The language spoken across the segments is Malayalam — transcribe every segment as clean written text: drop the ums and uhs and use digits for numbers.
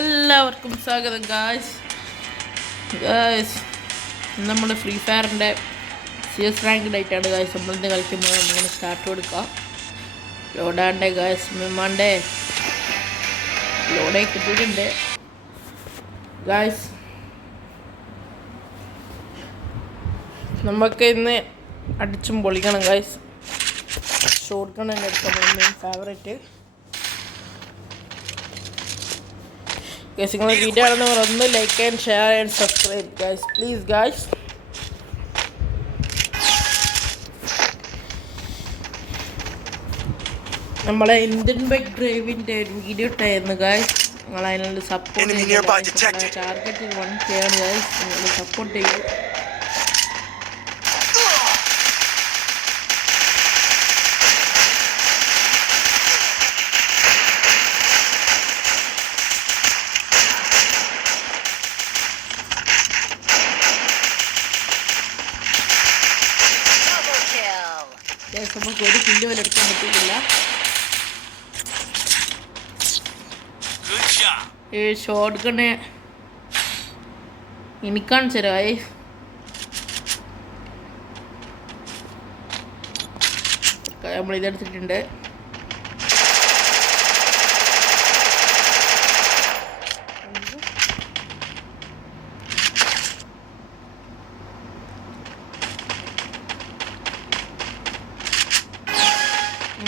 എല്ലാവർക്കും സ്വാഗതം ഗായ്സ്. നമ്മൾ ഫ്രീ ഫയറിൻ്റെ CS റാങ്ക് ഡേറ്റാണ് ഗായ്സ്. നമ്മളിന്ന് കളിക്കുമ്പോൾ നമ്മളിങ്ങനെ സ്റ്റാർട്ട് കൊടുക്കാം. ലോഡാൻ്റെ ഗായ്സ് മിമ്മാൻ്റെ ലോഡേ കിട്ടിയിട്ടുണ്ട് ഗായ്സ്. നമുക്ക് ഇന്ന് അടിച്ചും പൊളിക്കണം ഗായ്സ്. ഷോർട്ട് ഗൺ തന്നെ എടുക്കാം, മെയിൻ ഫേവറേറ്റ് ഗൈസ്. നിങ്ങൾ വീഡിയോ ആണെന്ന് ഒന്ന് like and share and subscribe guys, please guys. നമ്മളെ ഇന്ത്യൻ ബൈക്ക് ഡ്രൈവിൻ്റെ ഒരു വീഡിയോ ഇട്ടായിരുന്നു ഗൈസ്. നിങ്ങൾ അതിനുള്ള സപ്പോർട്ട് ചെയ്യുക. ടാർഗറ്റ് 1K ആണ് ഗൈസ്. നിങ്ങൾ സപ്പോർട്ട് ചെയ്യും. നമുക്ക് ഒരു കില്ല് പോലും എടുക്കാൻ പറ്റില്ല. ഈ ഷോർട്ട് ഗണ്ണ് എനിക്കാണ് ചെറുതായി. നമ്മളിതെടുത്തിട്ടുണ്ട്.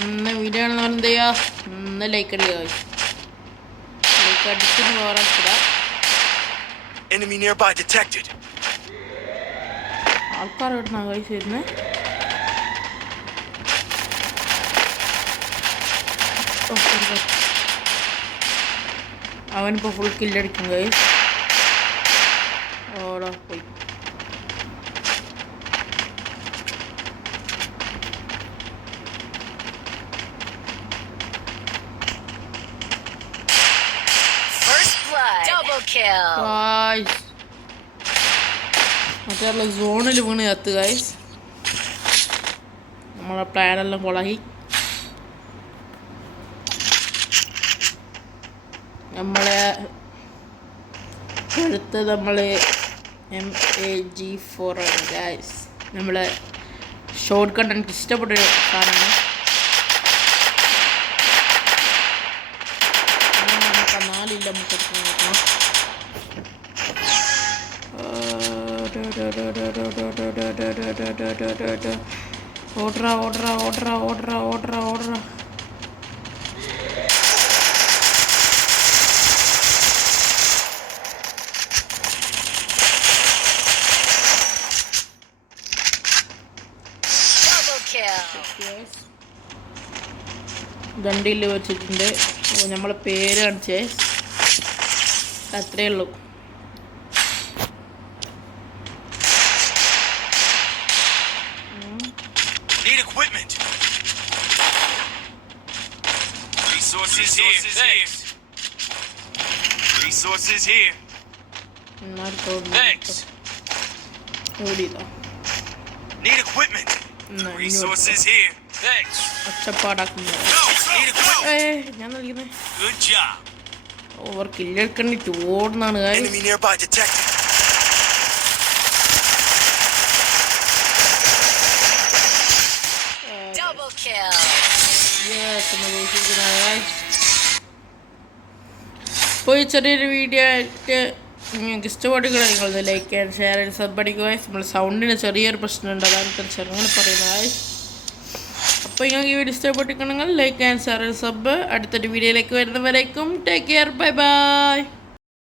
ഇന്ന് വീഡിയോ ആണെന്ന് പറഞ്ഞാൽ എന്ത് ചെയ്യുക, ഒന്ന് ലൈക്ക് അടിക്കുക. ലൈക്ക് അടിച്ചിട്ട് പോകാൻ ആൾക്കാർ ഇടുന്ന കഴിച്ച് വരുന്നത്. അവനിപ്പോൾ ഫുൾ കില്ലടിക്കും കഴിച്ച്. ഓടാ പോയി. മറ്റേ സോണിൽ വീണ് കത്ത് ഗൈസ്. നമ്മളെ പ്ലാനെല്ലാം കൊളായി. നമ്മളെ അടുത്ത് നമ്മൾ MAG4 ആണ് ഗൈസ്. നമ്മളെ ഷോർട്ട് കട്ട് എനിക്ക് ഇഷ്ടപ്പെട്ടൊരു സാധനമാണ്. നാലില്ല നമുക്ക് എടുക്കാൻ നോക്കണം. ഓർഡറാ ഓർഡറാ ഓർഡറാ ഓർഡറാ ഓർഡറാ ഓർഡറാ. ദണ്ടിയിൽ വെച്ചിട്ടുണ്ട്. നമ്മളെ പേര് കാണിച്ചേ, അത്രയേ ഉള്ളൂ. ഞാൻ ഓവർ കില്ലെടുക്കണ്ടിട്ട് ഓടുന്നാണ്. ഇപ്പോൾ ഈ ചെറിയൊരു വീഡിയോ ആയിട്ട് നിങ്ങൾക്ക് ഇഷ്ടപ്പെടുക. നിങ്ങൾ like and share and sub അടിക്കുക. നമ്മൾ സൗണ്ടിന് ചെറിയൊരു പ്രശ്നമുണ്ട്, അതാണ് ചെറുങ്ങനെ പറയുന്നത്. അപ്പോൾ നിങ്ങൾക്ക് ഈ വീഡിയോ ഇഷ്ടപ്പെട്ടിട്ടുണ്ടെങ്കിൽ like and share and sub. അടുത്തൊരു വീഡിയോയിലേക്ക് വരുന്നവരേക്കും ടേക്ക് കെയർ, ബൈ ബൈ.